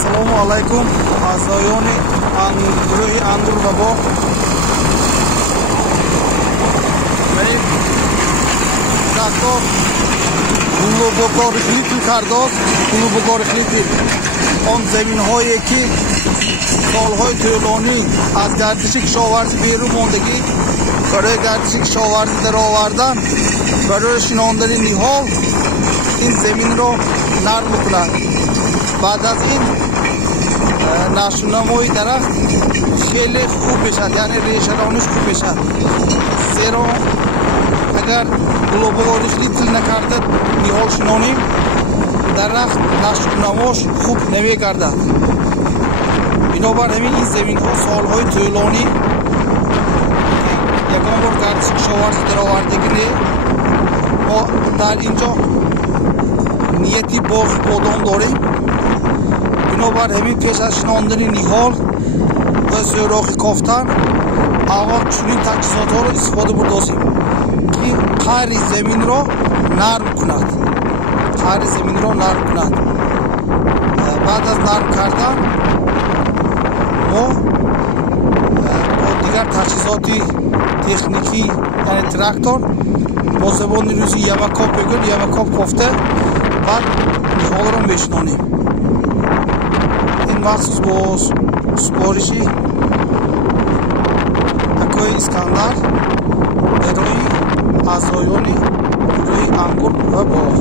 Assalomu alaykum a'zoyoni guruhi Andur va bog'. Men traktor глубоко рыхлитель кардост, глубоко рыхлитель. Он заминҳое ки солҳои тӯлонӣ аз гардиши кишоварзӣ берун мондагӣ барои гардиши кишоварзӣ даровардан, барои шинондани ниҳол ин заминро нарм мекунад. баъд аз ин нашунамои дарахт хеле хуб мешавад, яъне решарониш хуб мешавад. зеро агар глубоко рыхлитель накарда ниҳол шинонӣ, дарахт нашунамош хуб намегардад. бинобар ҳамин ин заминҳо солҳои тӯлонӣ ягон бор гардиши кишоварзӣ даровардагӣ не, мо дар инҷо нияти боғи бодом дорем. бинобар ҳамин пеш аз шинондани ниҳол ва зӯрохи кофтан аввал чунин таҷҳизотҳоро истифода бурдозем ки қаъри заминро нарм кунад. қаъри заминро нарм кунад. баъд аз нарм кардан мо бо дигар таҷҳизоти техникӣ, яъне трактор, бо забони рӯзи ямакоп мегӯяд, ямакоп кофта баъд ниҳолро мешинонем. ин махсус бо супориши акои Искандар барои аъзоёни гурӯҳи Ангур ва Боғ.